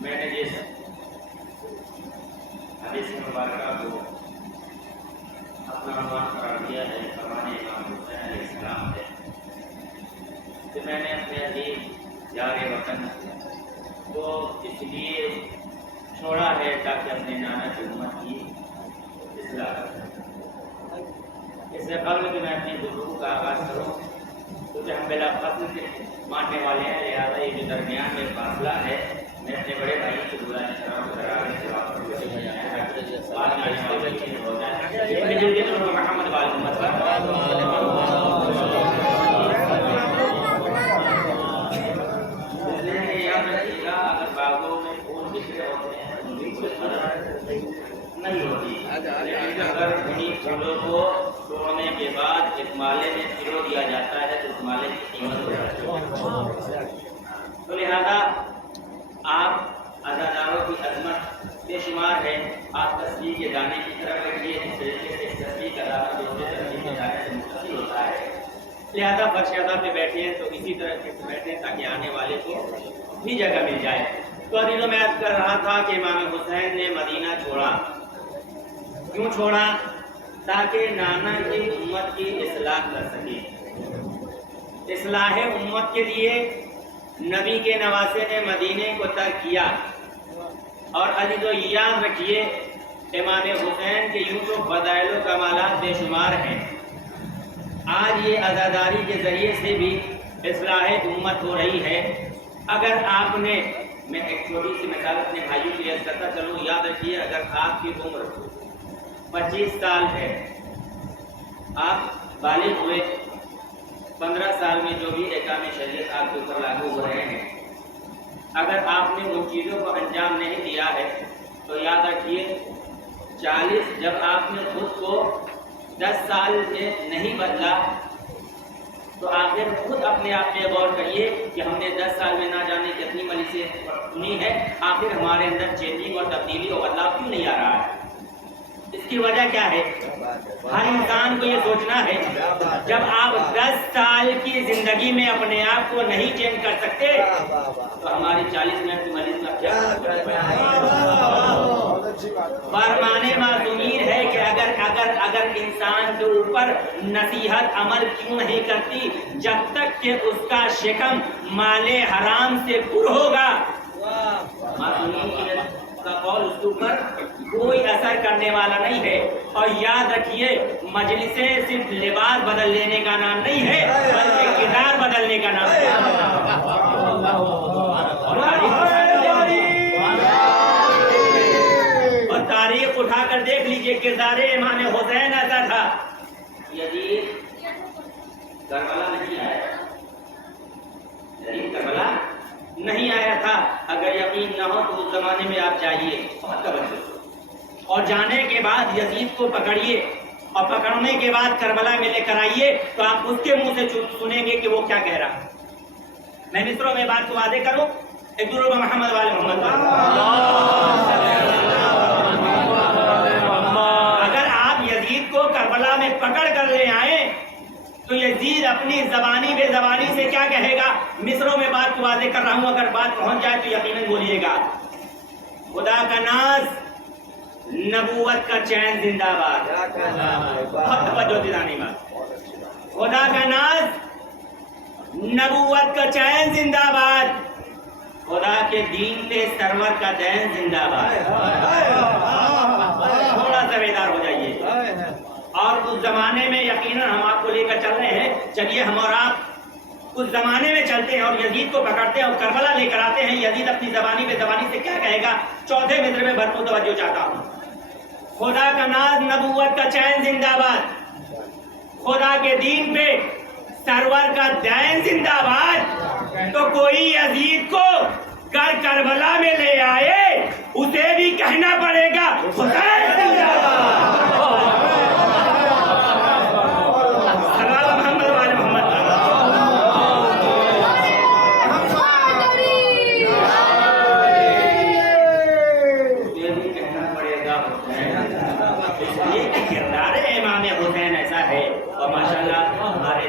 میں نے جس حدیث مبارکہ کو اپنا عنوان قرار دیا ہے فرمان امام حسین علیہ السلام ہے کہ میں نے اپنے عزیز یار وطن کو اس لیے چھوڑا ہے تاکہ اپنے نانا کی امت کی اصلاح کر سکوں۔ اس سے قبل کہ میں اپنی گفتگو کا آغاز کروں کیونکہ ہم بلا فصل کے ماننے والے ہیں، لہٰذا یہ جو درمیان میں فاصلہ ہے میں اپنے بڑے بھائی سے بلا احترام کرا محمد وال محمد اگر باغوں میں پھول بکھرے ہوتے ہیں نہیں ہوتی، لیکن اگر انہیں پھولوں کو توڑنے کے بعد ایک مالے میں پرو دیا جاتا ہے تو اس مالے کی قیمت ہو جاتی ہے۔ تو لہذا آپ عزاداروں کی عظمت بے شمار ہے، آپ تصویر کے دانے کی طرف رکھیے جس طریقے سے تصویر کا دانہ دوسرے تصویر کے دانے سے منتقل ہوتا ہے، لہذا فرش ادا پہ بیٹھے ہیں تو اسی طرح سے بیٹھے ہیں تاکہ آنے والے کو بھی جگہ مل جائے۔ تو عزیزوں میں عرض کر رہا تھا کہ امام حسین نے مدینہ چھوڑا، کیوں چھوڑا؟ تاکہ نانا کی امت کی اصلاح کر سکے۔ اصلاح امت کے لیے نبی کے نواسے نے مدینے کو ترک کیا، اور عزیزو یاد رکھیے امام حسین کے یوں تو فضائل و کمالات بے شمار ہیں، آج یہ عزاداری کے ذریعے سے بھی اصلاح امت ہو رہی ہے۔ اگر آپ نے، میں ایک چھوٹی سی مثال اپنے بھائیوں کے لیے کرتا چلوں، یاد رکھیے اگر آپ کی عمر 25 سال ہے، آپ بالغ ہوئے، 15 سال میں جو بھی احکام شریعت آپ کے اوپر لاگو ہو رہے ہیں، اگر آپ نے ان چیزوں کو انجام نہیں دیا ہے تو یاد رکھیے 40 جب آپ نے خود کو 10 سال میں نہیں بدلا تو آخر خود اپنے آپ میں غور کریے کہ ہم نے 10 سال میں نہ جانے کتنی مجلسیں سنی ہے، آخر ہمارے اندر چینجنگ اور تبدیلی اور بدلاؤ کیوں نہیں آ رہا ہے؟ اس کی وجہ کیا ہے؟ ہر انسان کو یہ سوچنا ہے جب آپ 10 سال کی زندگی میں اپنے آپ کو نہیں چینج کر سکتے تو ہماری 40 منٹ کی مجلس کا کیا؟ فرمان معصومین ہے کہ اگر انسان کے اوپر نصیحت عمل کیوں نہیں کرتی جب تک کہ اس کا شکم مال حرام سے پر ہوگا، معصومین کا قول اس کے اوپر کوئی اثر کرنے والا نہیں ہے۔ اور یاد رکھیے مجلسیں صرف لباس بدل لینے کا نام نہیں ہے بلکہ کردار بدلنے کا نام ہے۔ اور تاریخ اٹھا کر دیکھ لیجئے کردار امام حسین ایسا تھا۔ یزید کربلا نہیں آیا، یزید کربلا نہیں آیا تھا۔ اگر یقین نہ ہو تو اس زمانے میں آپ جائیے، بہت توجہ، اور جانے کے بعد یزید کو پکڑیے اور پکڑنے کے بعد کربلا میں لے کر آئیے تو آپ اس کے منہ سے سنیں گے کہ وہ کیا کہہ رہا۔ میں مصروں میں بات کو واضح کروں، ایک ضرور محمد والے محمد اگر آپ یزید کو کربلا میں پکڑ کر لے آئیں تو یزید اپنی زبانی بے زبانی سے کیا کہے گا؟ مصروں میں بات کو واضح کر رہا ہوں، اگر بات پہنچ جائے تو یقیناً بولیے گا، خدا کا ناز، نبوت کا چین زندہ باد۔ بہت توجہ دلانے بات، خدا کا ناز، نبوت کا چین زندہ باد، خدا کے دین پہ سرور کا دین زندہ باد۔ تھوڑا سا بیدار ہو جائیے۔ اور اس زمانے میں یقیناً ہم آپ کو لے کر چل رہے ہیں، چلیے ہم اور آپ اس زمانے میں چلتے ہیں اور یزید کو پکڑتے ہیں اور کربلا لے کر آتے ہیں۔ یزید اپنی زبانی سے کیا کہے گا؟ چوتھے مصرع میں بھرپور توجہ چاہتا ہوں۔ خدا کا ناز، نبوت کا چین زندہ باد، خدا کے دین پہ سرور کا دین زندہ باد۔ تو کوئی یزید کو کربلا میں لے آئے، اسے بھی کہنا پڑے گا حسین زندہ باد۔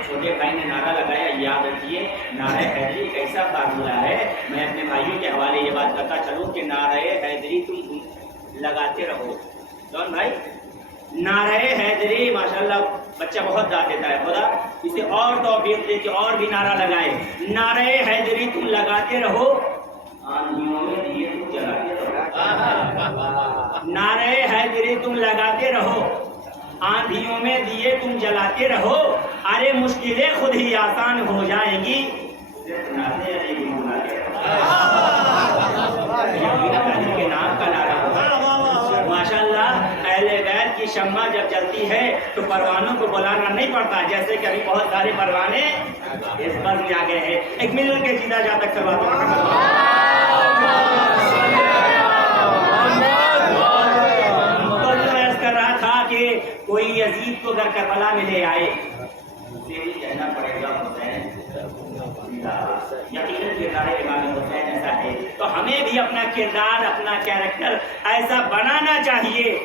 چھوٹے بھائی نے نعرہ لگایا، یاد رکھیے نعرہ حیدری ایک ایسا فارمولہ ہے، میں اپنے بھائیوں کے حوالے یہ بات کرتا چلوں کہ نعرہ حیدری تم لگاتے رہو۔ کون بھائی؟ نعرہ حیدری ماشاءاللہ بچہ بہت داد دیتا ہے، خدا اسے اور توفیق دے کہ اور بھی نعرہ لگائے۔ نعرہ حیدری تم لگاتے رہو، آندھیوں میں دیے تم جلاتے رہو۔ نعرہ حیدری تم لگاتے رہو، آندھیوں میں دیے تم جلاتے رہو، ارے مشکلیں خود ہی آسان ہو جائیں گی۔ کے نام کا نعرہ ماشاءاللہ اہل بیت کی شمع جب جلتی ہے تو پروانوں کو بلانا نہیں پڑتا، جیسے کہ ابھی بہت سارے پروانے اس بس میں آ گئے ہیں۔ ایک مل کے جیتا جا تک کوئی یزید کو اگر کربلا میں لے آئے، اسے بھی کہنا پڑے گا حسین۔ یقیناً کردار امام حسین ایسا ہے، تو ہمیں بھی اپنا کردار، اپنا کیریکٹر ایسا بنانا چاہیے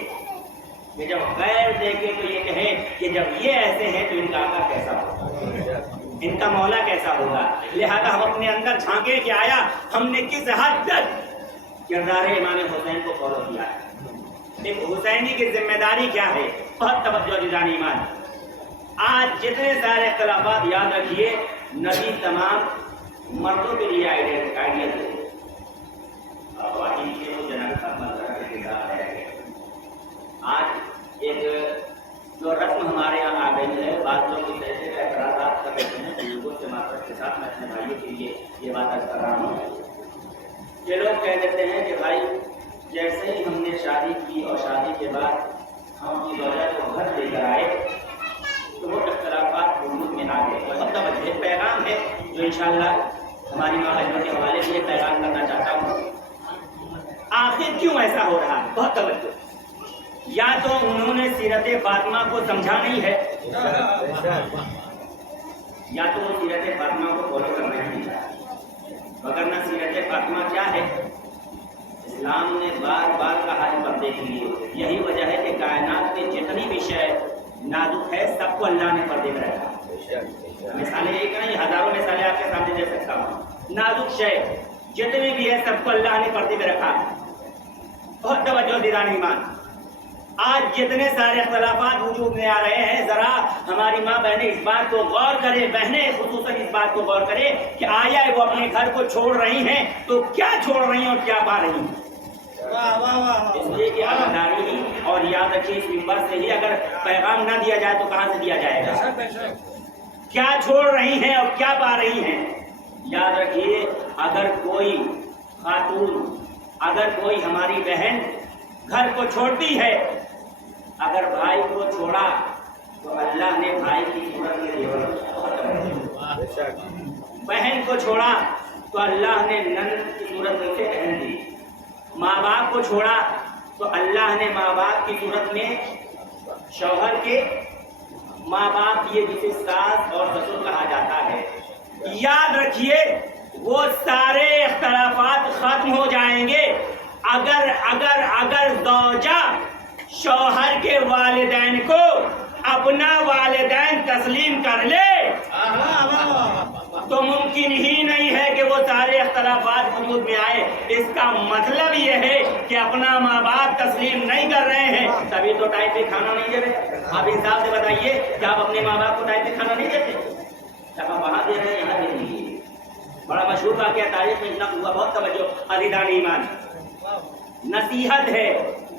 کہ جب غیر دیکھے تو یہ کہے کہ جب یہ ایسے ہیں تو ان کا آقا کیسا ہوگا، ان کا مولا کیسا ہوگا۔ لہذا ہم اپنے اندر جھانکے کہ آیا ہم نے کس حد تک کردار امام حسین کو فالو کیا ہے۔ ایک حسینی کی ذمہ داری کیا ہے؟ بہت توجہ دیدان ایمان۔ آج جتنے سارے اختلافات یاد رکھیے، نبی تمام مردوں کے لیے آئیڈیل ہے، خواتین کے وہ جناب ہے۔ آج ایک جو رسم ہمارے یہاں آ گئی ہے، بعض لوگ اس طرح سے اعتراضات کر رہے ہیں، بزرگوں سے معذرت کے ساتھ میں اپنے بھائیوں کے لیے یہ بات عرض کر رہا ہوں۔ یہ لوگ کہہ دیتے ہیں کہ بھائی جیسے ہی ہم نے شادی کی اور شادی کے بعد ہم اپنی زوجہ کو گھر لے کر آئے تو وہ اختلافات وجود میں آ گئے۔ بہت توجہ، ایک پیغام ہے جو انشاءاللہ ہماری ماں بہنوں کے حوالے سے یہ پیغام کرنا چاہتا ہوں۔ آخر کیوں ایسا ہو رہا ہے؟ بہت توجہ۔ یا تو انہوں نے سیرت فاطمہ کو سمجھا نہیں ہے، یا تو وہ سیرت فاطمہ کو فالو کرنا نہیں چاہتے، وگرنہ سیرت فاطمہ کیا ہے؟ اسلام نے بار بار کہا ہے پردے کے لیے۔ یہی وجہ ہے کہ کائنات میں جتنی بھی شے نازک ہے سب کو اللہ نے پردے میں رکھا۔ مثالیں ایک نہیں، ہزاروں مثالیں آپ کے سامنے دے سکتا ہوں۔ نازک شے جتنی بھی ہے سب کو اللہ نے پردے میں رکھا۔ بہت توجہ دیدان ایمان۔ آج جتنے سارے اختلافات وجود میں آ رہے ہیں، ذرا ہماری ماں بہنیں اس بات کو غور کریں، بہنیں خصوصاً اس بات کو غور کریں کہ آیا وہ اپنے گھر کو چھوڑ رہی ہیں تو کیا چھوڑ رہی ہیں اور کیا پا رہی ہیں۔ اس لیے کہ آگاہی اور یاد رکھیے اس منبر سے ہی اگر پیغام نہ دیا جائے تو کہاں سے دیا جائے گا؟ کیا چھوڑ رہی ہیں اور کیا پا رہی ہیں؟ یاد رکھیے اگر کوئی خاتون، اگر کوئی ہماری بہن گھر کو چھوڑتی ہے، اگر بھائی کو چھوڑا تو اللہ نے بھائی کی صورت میں زیور، بہن کو چھوڑا تو اللہ نے نند کی صورت میں سے بہن دی، ماں باپ کو چھوڑا تو اللہ نے ماں باپ کی صورت میں شوہر کے، ماں باپ یہ جسے ساس اور سسر کہا جاتا ہے۔ یاد رکھیے وہ سارے اختلافات ختم ہو جائیں گے اگر اگر اگر زوجہ شوہر کے والدین کو اپنا والدین تسلیم کر لے تو ممکن ہی نہیں ہے کہ وہ سارے اختلافات وجود میں آئے۔ اس کا مطلب یہ ہے کہ اپنا ماں باپ تسلیم نہیں کر رہے ہیں تبھی تو ٹائم پہ کھانا نہیں دے رہے۔ آپ حساب سے بتائیے کہ آپ اپنے ماں باپ کو ٹائم پہ کھانا نہیں دیتے، جب آپ وہاں دے رہے ہیں یہاں دے دیجیے۔ بڑا مشہور واقعہ تاریخ میں نقل ہوا، بہت توجہ عزیزان ایمان، نصیحت ہے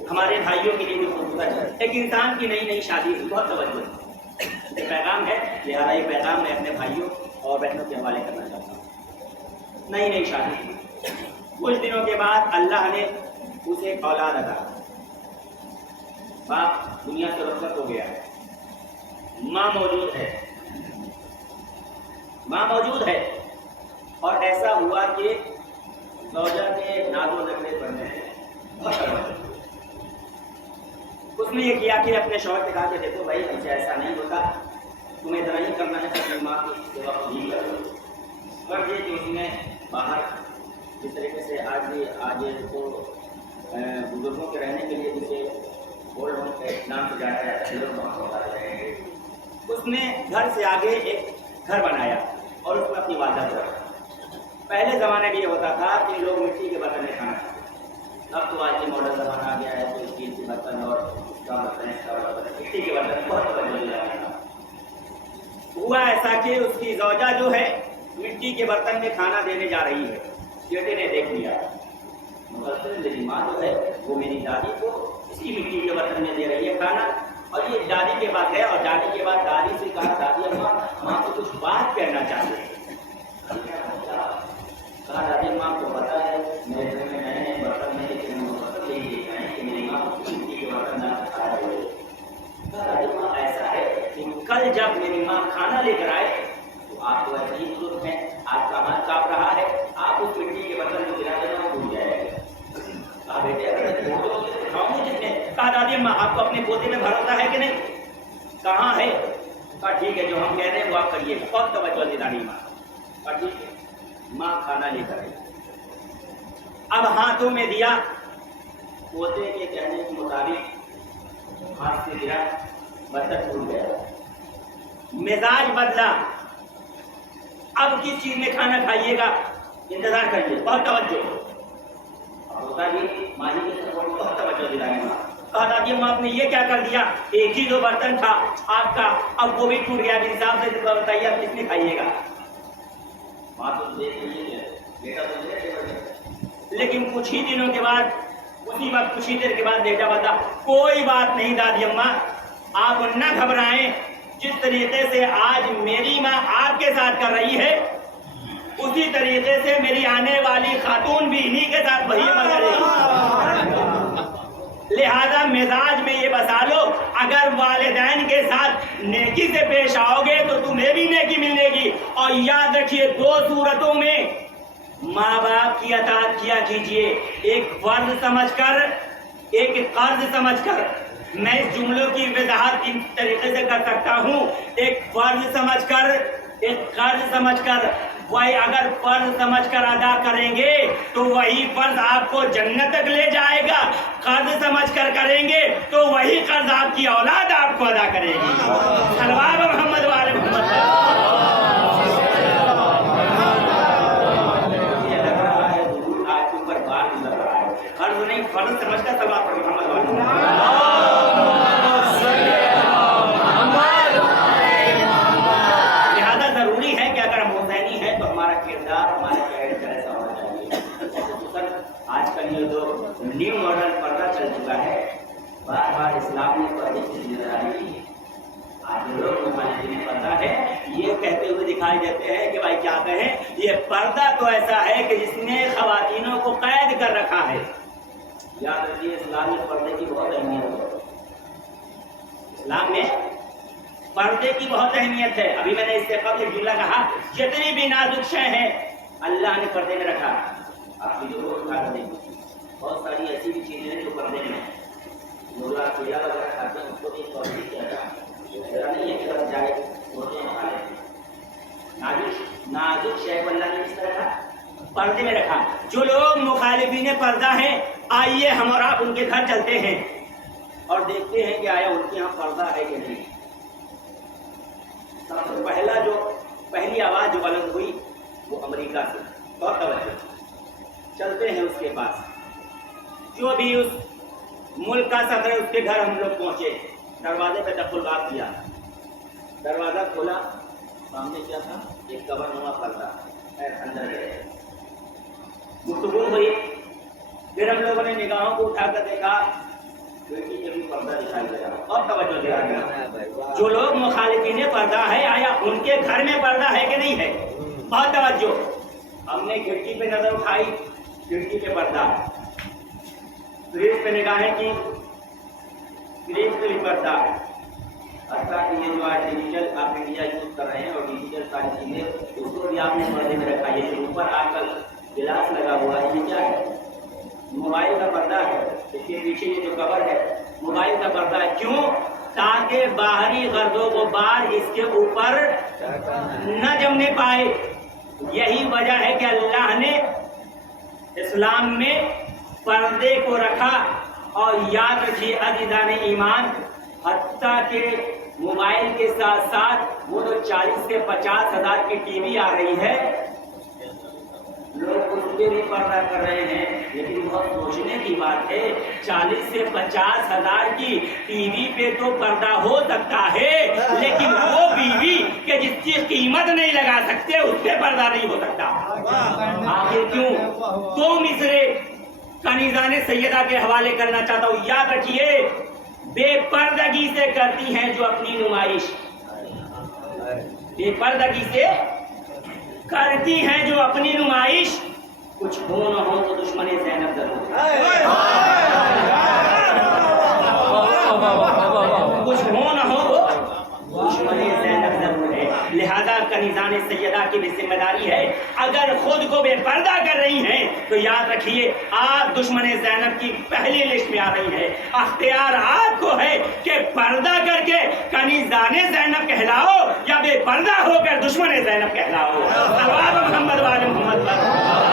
ہمارے بھائیوں کے لیے بھی خوبصورت ہے. ایک انسان کی نئی نئی شادی ہوئی, بہت توجہ, یہ پیغام ہے, لہٰذا یہ پیغام میں اپنے بھائیوں اور بہنوں کے حوالے کرنا چاہتا ہوں. نئی نئی شادی ہوئی, کچھ دنوں کے بعد اللہ نے اسے اولاد عطا, باپ دنیا سے رخصت ہو گیا ہے, ماں موجود ہے, ماں موجود ہے, اور ایسا ہوا کہ زوجہ کے ناز و نخرے بڑھنے ہیں. اس نے یہ کیا کہ اپنے شوہر سے کہا کہ دیکھو بھائی, مجھے ایسا نہیں ہوتا, تمہیں اتنا ہی کرنا ہے, اپنی ماں کی سیوا خود ہی کرو. پر یہ کہ اس نے باہر جس طریقے سے آج کو بزرگوں کے رہنے کے لیے جسے اولڈ ہوم کے نام سے جانا جاتا ہے, لوگ وہاں ہوتا رہے, اس نے گھر سے آگے ایک گھر بنایا اور اس میں اپنی والدہ کو رکھا. پہلے زمانے میں یہ ہوتا تھا کہ لوگ مٹی کے برتن میں کھانا کھاتے, اب تو آج کے ماڈرن زمانہ آ گیا ہے تو اسٹیل کے برتن اور اس کا برتن, اس کا برتن, مٹی کے برتن بہت بدل گیا. ہوا ایسا کہ اس کی زوجہ جو ہے مٹی کے برتن میں کھانا دینے جا رہی ہے. بیٹے نے دیکھ لیا, میری ماں جو ہے وہ میری دادی کو اسی مٹی کے برتن میں دے رہی ہے کھانا. اور یہ دادی کے پاس گیا اور دادی کے بعد دادی سے کہا, دادی اماں, ماں کو کچھ بات کہنا چاہتے ہیں. کہا دادی ماں کو پتا ہے میرے گھر میں نئے نئے برتن نہیں, لیکن مطلب یہی دیکھ رہے ہیں کہ میری ماں مٹی کے برتن نہ کھا رہے. کہا دادی ماں ایسا ہے کہ کل جب میری ماں کھانا لے کر آئے تو آپ کو ایسے ہی بزرگ ہیں, آپ کا ہاتھ کاپ رہا ہے, آپ اس مٹی کے برتن کو گرا دینا بھول جائے گا. کہا بیٹے اگر کھاؤں جس نے. کہا دادی ماں آپ کو اپنے پوتے میں بھروسہ ہے کہ نہیں؟ کہاں ہے؟ کہا ٹھیک ہے, جو ہم کہہ رہے ہیں وہ آپ کریے. بہت توجہ دی دادی ماں. کہا ٹھیک ہے. ماں کھانا لے کر آئی, اب ہاتھوں میں دیا, پوتے کے کہنے کے مطابق ہاتھ سے گرا, برتن ٹوٹ گیا, مزاج بدلا. اب کس چیز میں کھانا کھائیے گا, انتظار کریے, بہت توجہ. اب ہوتا بھی ماہی کے سپورٹ, بہت توجہ دلانے ماں. کہا دادی ماں آپ نے یہ کیا کر دیا, ایک ہی دو برتن تھا آپ کا, اب وہ بھی ٹوٹ گیا. میرے حساب سے بتائیے آپ کس میں کھائیے گا. ماں تو دیکھ لیجیے, بیٹا تو دیکھ, لیکن کچھ ہی دنوں کے بعد, اسی وقت کچھ ہی دیر کے بعد بیٹا بتا, کوئی بات نہیں دادی اماں, آپ نہ گھبرائیں, جس طریقے سے آج میری ماں آپ کے ساتھ کر رہی ہے اسی طریقے سے میری آنے والی خاتون بھی انہی کے ساتھ وہی عمل کرے گی. لہذا مزاج میں یہ بسا لو, اگر والدین کے ساتھ نیکی سے پیش آؤ گے تو تمہیں بھی نیکی ملے گی. اور یاد رکھیے, دو صورتوں میں ماں باپ کی اطاعت کیا کیجیے, ایک فرض سمجھ کر, ایک قرض سمجھ کر. میں اس جملوں کی وضاحت اس طریقے سے کر سکتا ہوں, ایک فرض سمجھ کر, ایک قرض سمجھ کر. وہی اگر فرض سمجھ کر ادا کریں گے تو وہی فرض آپ کو جنت تک لے جائے گا, قرض سمجھ کر کریں گے تو وہی قرض آپ کی اولاد آپ کو ادا کرے گی. صلوات محمد والے محمد. قرض نہیں, فرض سمجھ کر صلوات پڑھو محمد والے. لہذا ضروری ہے کہ اگر ہم حسینی ہیں تو ہمارا کردار, ہمارا کیریکٹر ایسا ہونا چاہیے. آج کل یہ جو نیو ماڈل پردہ چل چکا ہے, بار بار اسلام نے پردے کی ذمہ داری لی. آج لوگ ہمارے دن پردہ ہے یہ کہتے ہوئے دکھائی دیتے ہیں کہ بھائی کیا کہیں, یہ پردہ تو ایسا ہے کہ جس نے خواتینوں کو قید کر رکھا ہے. یاد رکھیے, اسلام میں پردے کی بہت اہمیت ہے. اسلام میں پردے کی بہت اہمیت ہے. ابھی میں نے اس سے قبل ایک جملہ کہا, جتنی بھی نازک شے ہیں اللہ نے پردے میں رکھا. آپ کی جو اٹھا کر دیکھیں, بہت ساری ایسی بھی چیزیں ہیں جو پردے میں ہیں. لوگ کیلا وغیرہ کھاتے ہیں, اس کو بھی پردے کیا جاتا ہے. ایسا نہیں ہے کہ بس جائے سوچے ہیں کھا لیتے ہیں. نازک شے کو اللہ نے اس طرح پردے میں رکھا. جو لوگ مخالفین پردہ ہیں, آئیے ہم اور آپ ان کے گھر چلتے ہیں اور دیکھتے ہیں کہ آیا ان کے یہاں پردہ ہے کہ نہیں. سب سے پہلی آواز جو بلند ہوئی وہ امریکہ سے. بہت توجہ, چلتے ہیں اس کے پاس. جو بھی اس ملک کا صدر ہے اس کے گھر ہم لوگ پہنچے, دروازے پہ دخل بات کیا, دروازہ کھولا, سامنے کیا تھا, ایک کور نما پردہ. اندر گئے, گفتگو ہوئی. پھر ہم لوگوں نے نگاہوں کو اٹھا کر دیکھا کھڑکی سے بھی پردہ دکھائی دے رہا. اور توجہ دے رہا. جو لوگ مخالفین پردہ ہے آیا ان کے گھر میں پردہ ہے کہ نہیں ہے؟ بہت توجہ. ہم نے کھڑکی پہ نظر اٹھائی، کھڑکی پہ پردہ، فریج پہ نگاہیں کی، فریج پہ بھی پردہ. اچھا کہ یہ جو آج ڈیجیٹل آپ انڈیا یوز کر رہے ہیں اور ڈیجیٹل ساری چیزیں اس کو بھی آپ نے پردے میں رکھا. یہ جو اوپر آج کل گلاس لگا ہوا ہے یہ کیا ہے؟ موبائل کا پردہ ہے. اس کے پیچھے یہ جو کور ہے موبائل کا پردہ ہے. کیوں؟ تاکہ باہری غرض و غبار اس کے اوپر نہ جمنے پائے. یہی وجہ ہے کہ اللہ نے اسلام میں پردے کو رکھا. اور یاد رکھیے عزیزان ایمان، حتیٰ کہ موبائل کے ساتھ ساتھ وہ جو 40 سے 50 ہزار کی ٹی وی آ رہی ہے لوگ اس پہ بھی پردہ کر رہے ہیں. لیکن بہت سوچنے کی بات ہے 40 سے 50 ہزار کی ٹی وی پہ تو پردہ ہو سکتا ہے، لیکن وہ بیوی کہ جس کی قیمت نہیں لگا سکتے اس پہ پردہ نہیں ہو سکتا. آخر کیوں؟ دو مصرے کنیزان سیدہ کے حوالے کرنا چاہتا ہوں. یاد رکھیے بے پردگی سے کرتی ہیں جو اپنی نمائش، بے پردگی سے کرتی ہیں جو اپنی نمائش. کچھ ہو نہ ہو تو دشمن زینب ضرور، کچھ ہو نہ ہو دشمن زینب ضرور ہے. لہذا کنیزان سیدہ کی بھی ذمہ داری ہے. اگر خود کو بے پردہ کر رہی ہیں تو یاد رکھیے آپ دشمن زینب کی پہلی لسٹ میں آ رہی ہے. اختیار آپ کو ہے کہ پردہ کر کے کنیزان زینب کہلاؤ یا بے پردہ ہو کر دشمن زینب کہلاؤ. صلوات محمد وعلی محمد پر.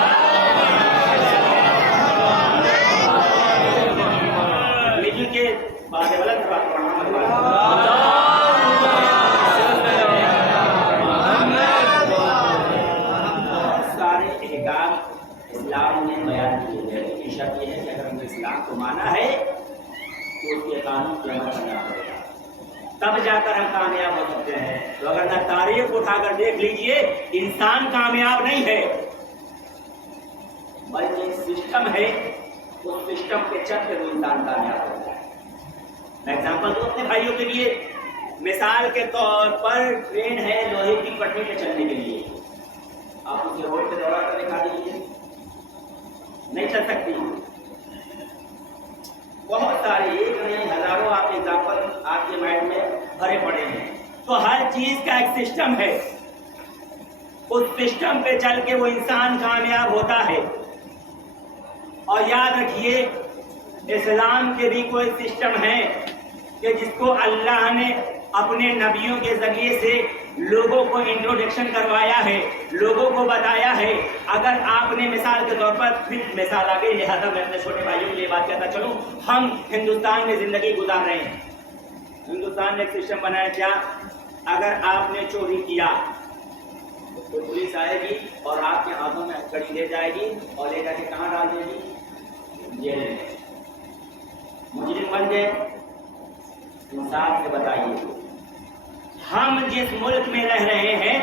کے باتیں غلط سارے احکام اسلام نے بیان کیے ہیں. لیکن شرط یہ ہے کہ اگر ہم نے اسلام کو مانا ہے تو اس کے قانون کی عمل کرنا پڑے گا، تب جا کر ہم کامیاب ہو سکتے ہیں. تو اگر نہ تاریخ اٹھا کر دیکھ لیجئے انسان کامیاب نہیں ہے بلکہ سسٹم ہے. اس سسٹم کے چلتے وہ انسان کامیاب ہوتا ہے. میں ایگزامپل دوں اپنے بھائیوں کے لیے. مثال کے طور پر ٹرین ہے لوہے کی پٹری پہ چلنے کے لیے. آپ اسے روڈ پہ دورہ کر دکھا دیجیے، نہیں چل سکتی. بہت سارے ایک نہیں ہزاروں آپ ایگزامپل آپ کے مائنڈ میں بھرے پڑے ہیں. تو ہر چیز کا ایک سسٹم ہے. اس سسٹم پہ چل کے وہ انسان کامیاب ہوتا ہے. اور یاد رکھیے اسلام کے بھی کوئی سسٹم ہے کہ جس کو اللہ نے اپنے نبیوں کے ذریعے سے لوگوں کو انٹروڈکشن کروایا ہے، لوگوں کو بتایا ہے. اگر آپ نے مثال کے طور پر پھر مثال آ گئی، لہٰذا میں اپنے چھوٹے بھائیوں کے لیے بات کہتا چلوں. ہم ہندوستان میں زندگی گزار رہے ہیں. ہندوستان نے ایک سسٹم بنایا کیا؟ اگر آپ نے چوری کیا تو پولیس آئے گی اور آپ کے ہاتھوں میں ہتھکڑی لے جائے گی اور لے جا کے کہاں ڈال دے گی؟ جیل میں. مجرم بن گئے. انصاف سے بتائیے ہم جس ملک میں رہ رہے ہیں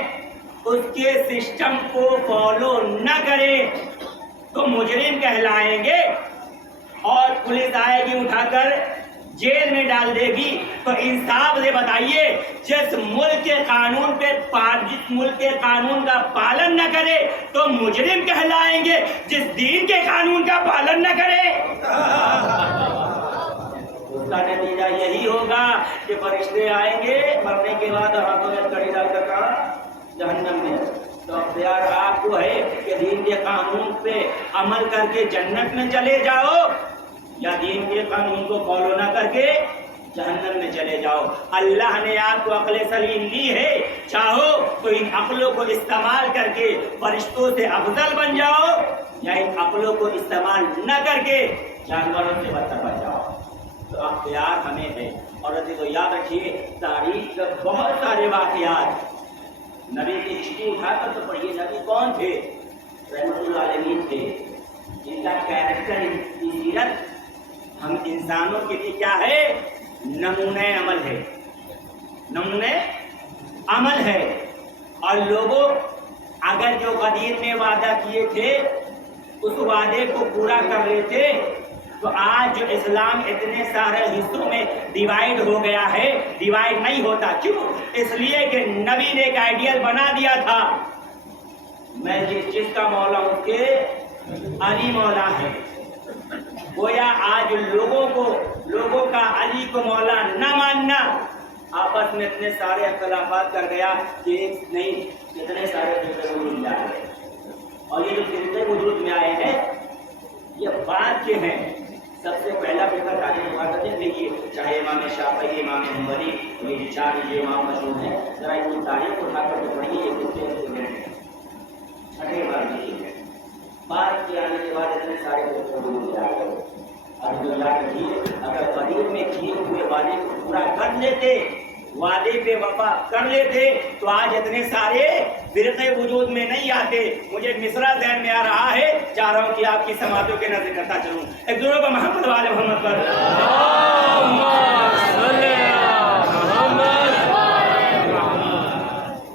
اس کے سسٹم کو فالو نہ کریں تو مجرم کہلائیں گے اور پولیس آئے گی اٹھا کر جیل میں ڈال دے گی. تو انصاف سے بتائیے جس ملک کے قانون پہ جس ملک کے قانون کا پالن نہ کرے تو مجرم کہلائیں گے، جس دین کے قانون کا پالن نہ کرے اس کا نتیجہ یہی ہوگا کہ فرشتے آئیں گے مرنے کے بعد ہاتھوں میں کڑی ڈال کر کہا جہنم میں. تو اختیار آپ کو ہے کہ دین کے قانون پہ عمل کر کے جنت میں چلے جاؤ یا دین کے قانون کو فالو نہ کر کے جہنم میں چلے جاؤ. اللہ نے آپ کو عقل سلیم دی ہے، چاہو تو ان عقلوں کو استعمال کر کے فرشتوں سے افضل بن جاؤ یا ان عقلوں کو استعمال نہ کر کے جانوروں سے بدتر بن جاؤ. تو اختیار ہمیں ہے. اور تو یاد رکھیے تاریخ کے بہت سارے واقعات نبی کی ہسٹری اٹھا کر تو پڑھیے. نبی کون تھے؟ رحمت العالمین تھے. ان کا کیریکٹر، ان کی سیرت ہم انسانوں کے لیے کیا ہے؟ نمونہ عمل ہے، نمونہ عمل ہے. اور لوگوں اگر جو قدیر میں وعدہ کیے تھے اس وعدے کو پورا کر لیتے تو آج جو اسلام اتنے سارے حصوں میں ڈیوائڈ ہو گیا ہے، ڈیوائڈ نہیں ہوتا. کیوں؟ اس لیے کہ نبی نے ایک آئیڈیل بنا دیا تھا، میں جس چیز کا مولا ہوں کہ علی مولا ہے. گویا آج لوگوں کا علی کو مولا نہ ماننا آپس میں اتنے سارے اختلافات کر گیا کہ ایک نہیں اتنے سارے فرقے وجود میں آئے. اور یہ جو فرقے وجود میں آئے ہیں یہ بعد کے ہیں. سب سے پہلا فرقہ تاریخ مقدس دیکھیے، چاہے امام شافعی، امام حنبلی، یہ چار یہ امام مشہور ہیں، ذرا ان کی تاریخ اٹھا کر کے پڑھیے. یہ فرقے چھٹے بار دیکھیے، بعد کے آنے کے بعد اتنے سارے فرقے وجود میں آ گئے. اب جو یاد رکھیے، اگر قدیم میں کیے ہوئے وعدے کو پورا کر لیتے، وعدے پہ وفا کر لیتے تو آج اتنے سارے فرقے وجود میں نہیں آتے. مجھے ایک مصرع ذہن میں آ رہا ہے، چاہ رہا ہوں کہ آپ کی سماعتوں کے نظر کرتا چلوں. ایک دوسروں کو محمد والے محمد پر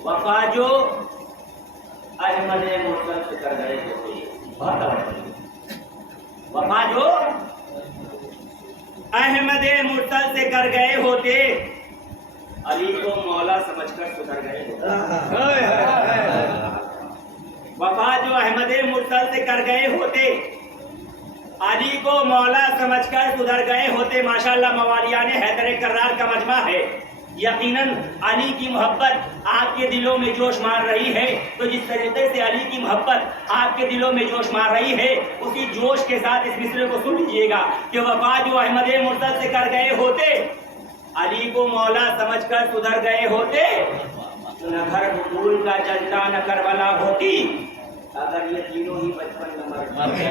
وفا جو احمد مرسل سے کر گئے ہوتے، وفا جو احمد مرسل سے کر گئے ہوتے، علی کو مولا سمجھ کر سدھر گئے ہوتے. وفا جو احمد مرسل سے کر گئے ہوتے، علی کو مولا سمجھ کر سدھر گئے ہوتے. ماشاءاللہ موالیان حیدر کرار کا مجمع ہے. یقیناً علی کی محبت آپ کے دلوں میں جوش مار رہی ہے. تو جس طریقے سے علی کی محبت آپ کے دلوں میں جوش مار رہی ہے، اسی جوش کے ساتھ اس مصرے کو سن لیجیے گا کہ وفا جو احمد مرسل سے کر گئے ہوتے، علی کو مولا سمجھ کر سدھر گئے ہوتے، نہ گھر بطول کا جلتا نہ کربلا ہوتی اگر یہ تینوں ہی بچپن میں مر گئے.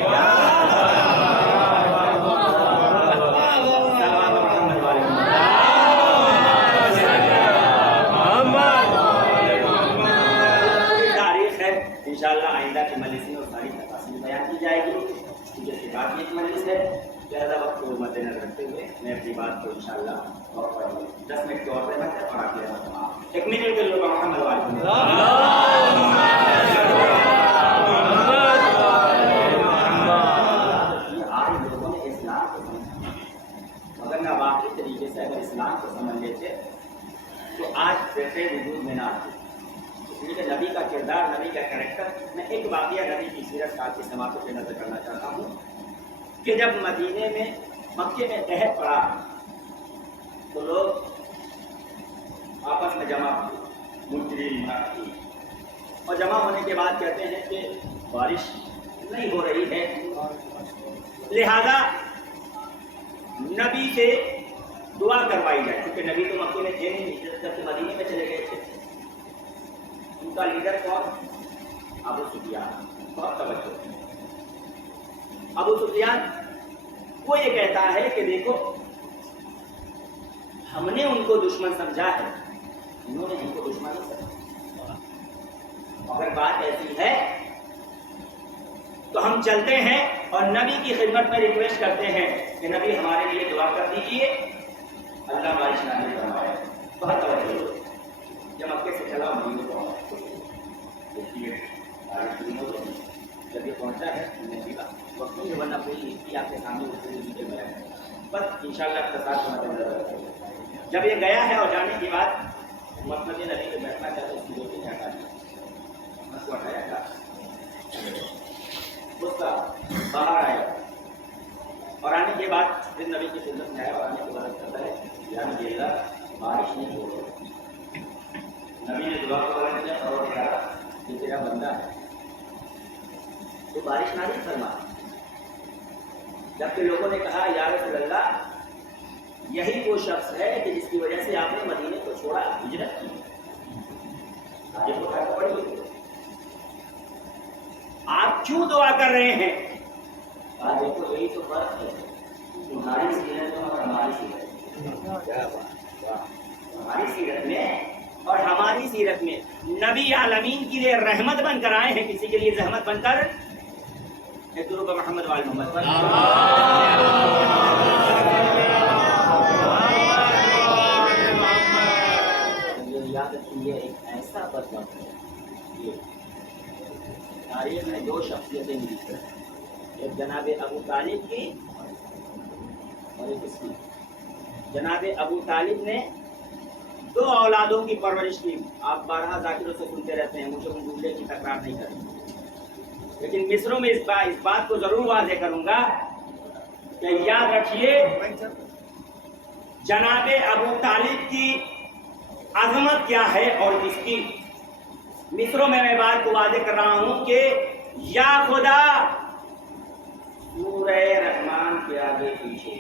تاریخ ہے، انشاءاللہ آئندہ کی مجلس میں ساری تفاصیل بیان کی جائے گی. جس کے بعد ایک مجلس ہے، زیادہ وقت کو مد نظر رکھتے ہوئے میں اپنی بات کو انشاءاللہ 10 منٹ کے اور پہ رکھتے اور آپ ایک منٹ کے لوگ محمد آج لوگوں نے اسلام کو سمجھا. اگر نہ واقعی طریقے سے اگر اسلام کو سمجھ لیتے تو آج فرقے وجود میں نہ آتے. اس لیے کہ نبی کا کردار، نبی کا کریکٹر، میں ایک واقعہ نبی کی سیرت کا کی سماعتوں پہ نظر کرنا چاہتا ہوں کہ جب مدینے میں مکے میں قحط پڑا تو لوگ آپس میں جمع ہوئے، منکرین منافقین، اور جمع ہونے کے بعد کہتے ہیں کہ بارش نہیں ہو رہی ہے، لہذا نبی سے دعا کروائی جائے. کیونکہ نبی تو مکے میں تھے نہیں، ہجرت کر کے مدینے میں چلے گئے تھے. ان کا لیڈر کون؟ ابو سفیان. بہت توجہ. ابو سفیان وہ یہ کہتا ہے کہ دیکھو ہم نے ان کو دشمن سمجھا ہے، انہوں نے ہم کو دشمن نہیں سمجھا. اگر بات ایسی ہے تو ہم چلتے ہیں اور نبی کی خدمت میں ریکویسٹ کرتے ہیں کہ نبی ہمارے لیے دعا کر دیجیے، اللہ بارش نازل فرمائے. بہت توجہ. جب مکے سے چلا مدینے کو جب یہ پہنچا ہے وقت میں ورنہ کوئی آپ کے سامنے بس انشاءاللہ جب یہ گیا ہے اور جانے کے بعد مسجد نبی پہ بیٹھنا چاہتا اس کی روٹی نے ہٹا دیا، اس کو ہٹایا تھا، اس کا باہر آیا اور آنے کے بعد پھر نبی کی خدمت میں آیا اور آنے کے بعد کہتا ہے یا نبی اللہ بارش نہیں ہو رہی. نبی نے دعا کو کیا اور کہا یہ تیرا بندہ ہے تو بارش نازل فرما. جبکہ لوگوں نے کہا یا رسول اللہ یہی وہ شخص ہے کہ جس کی وجہ سے آپ نے مدینے کو چھوڑا، ہجرت کی. آگے اٹھا کے پڑھیے آپ کیوں دعا کر رہے ہیں. کہا دیکھو یہی تو فرق ہے تمہاری سیرت میں اور ہماری سیرت میں. ہماری سیرت میں اور ہماری سیرت میں نبی عالمین کے لیے رحمت بن کر آئے ہیں، کسی کے لیے زحمت بن کر. ایک درود محمد وال محمد پر یاد رکھیے ایک ایسا بدبخت ہے. تاریخ میں دو شخصیتیں ملی، ایک جناب ابو طالب کی اور ایک اس کی. جناب ابو طالب نے 2 اولادوں کی پرورش کی. آپ 12 ذاکروں سے سنتے رہتے ہیں, مجھے ان جملے کی تکرار نہیں کریں, لیکن مصروں میں اس بات کو ضرور واضح کروں گا کہ یاد رکھیے جناب ابو طالب کی عظمت کیا ہے اور اس کی. مصروں میں بات کو واضح کر رہا ہوں کہ یا خدا سورہ رحمان کے آگے پیچھے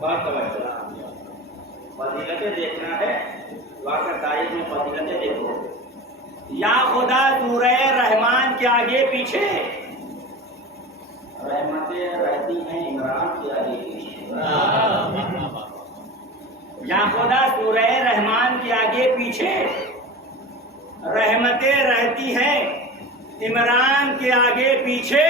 بہت توجہ, فضیلتیں دیکھنا ہے, واقع تاریخ میں فضیلتیں دیکھو. یا خدا سورہ رحمان کے آگے پیچھے, رحمتیں رہتی ہیں عمران کے آگے پیچھے. یا خدا سورہ رحمان کے آگے پیچھے, رحمتیں رہتی ہیں عمران کے آگے پیچھے.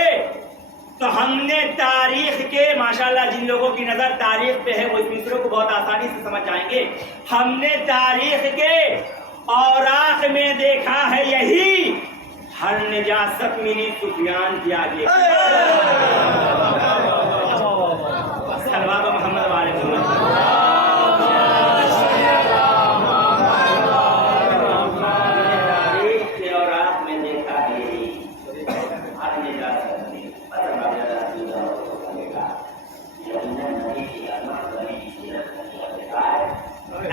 تو ہم نے تاریخ کے ماشاءاللہ جن لوگوں کی نظر تاریخ پہ ہے وہ اس مصروں کو بہت آسانی سے سمجھ جائیں گے. ہم نے تاریخ کے اوراق میں دیکھا ہے یہی, ہر نجاست ملی سفیان کے آگے. صلوات محمد والے محمد.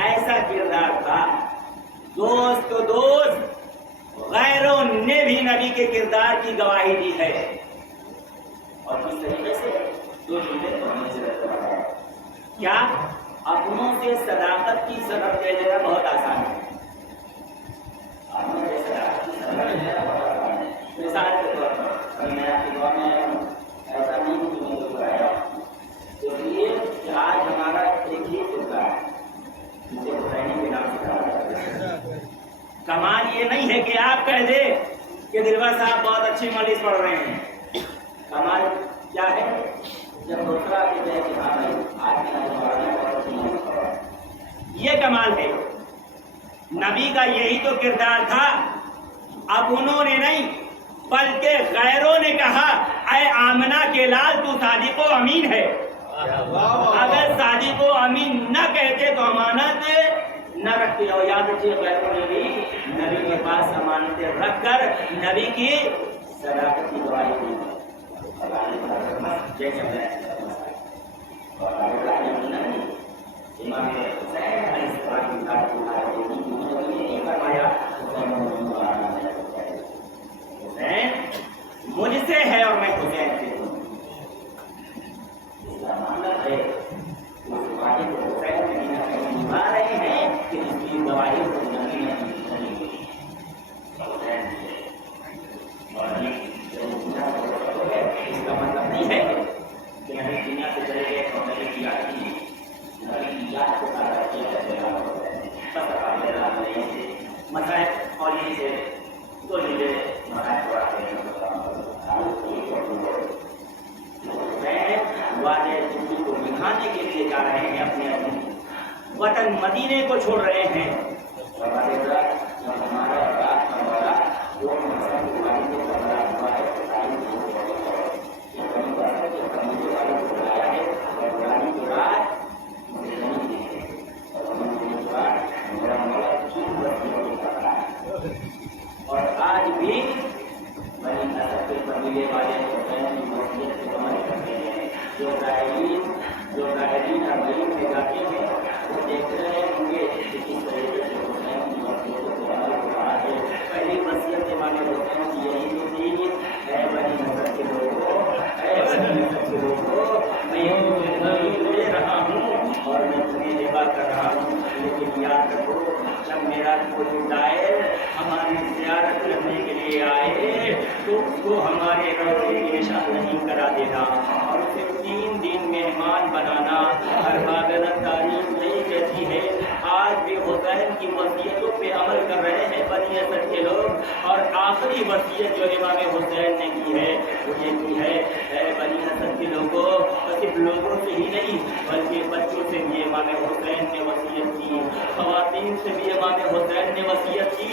ایسا کردار تھا دوست غیروں نے بھی نبی کے کردار کی گواہی دی ہے. اور اس طریقے سے 2 جملے پڑھنے سے کیا اپنوں سے صداقت کی سبق دے دینا بہت آسان ہے. مثال کے طور پر میں آپ کی دعا میں ایسا نہیں کہ آج ہمارا ایک ہی فرقہ ہے جسے حسینی کے نام سے کہا جاتا ہے. کمال یہ نہیں ہے کہ آپ کہہ دیں کہ دلبر صاحب بہت اچھی مجلس پڑھ رہے ہیں. کمال کیا ہے جب دوسرا کہ ہاں بھائی آج کی یہ کمال ہے. نبی کا یہی تو کردار تھا. اب انہوں نے نہیں بلکہ غیروں نے کہا اے آمنہ کے لال تو صادق و امین ہے. اگر صادق و امین نہ کہتے تو امانت نہ رکھتے. اور یاد رکھیے غیروں نے بھی نبی کے پاس امانتیں رکھ کر نبی کی صداقت کی گواہی دی. امام حسین علیہ السلام حسین مجھ سے ہے اور میں حسین سے ہوں. اس کا مطلب ہے رہے ہیں کہ اس کی گواہی کو نبی نے اس کا مطلب نہیں ہے کہ نبی دنیا سے چلے گئے اور نبی کی یاد کی نبی کی یاد کو تازہ کیا مذاہب اور یہیں سے 2 جملے کو دکھانے کے لیے جا رہے ہیں اپنے وطن مدینے کو چھوڑ رہے ہیں. اور آج بھی بنی نسل کے قبیلے والے حسین کی موقعیت سے عمل کرتے ہیں. جو ظاہرین عملین میں جاتے ہیں وہ دیکھ رہے ہوں گے کہ کس طریقے سے حسین کی موقعیت سے عمل ہو رہا ہے. پہلی وصیت کے معنی حسین کی یہی تو تھی اے بنی نسل کے لوگوں میں تمہیں لے رہا ہوں اور میں تمہیں لبا کر رہا ہوں. لیکن یاد رکھو جب میرا کوئی دائر ہماری زیارت کرنے کے لیے آئے تو اس کو ہمارے روزے کی نشان نہیں کرا دینا اور اسے 3 دن مہمان بنانا. ہر باغلت تاریخ نہیں کہتی ہے. آج بھی حسین کی وصیتوں پہ عمل کر رہے ہیں بنی اسد کے لوگ. اور آخری وصیت جو امام حسین نے کی ہے وہ یہ کی ہے اے بنی اسد کے لوگوں, صرف لوگوں سے ہی نہیں بلکہ بچوں سے بھی امام حسین نے وصیت کی, خواتین سے بھی امام حسین نے وصیت کی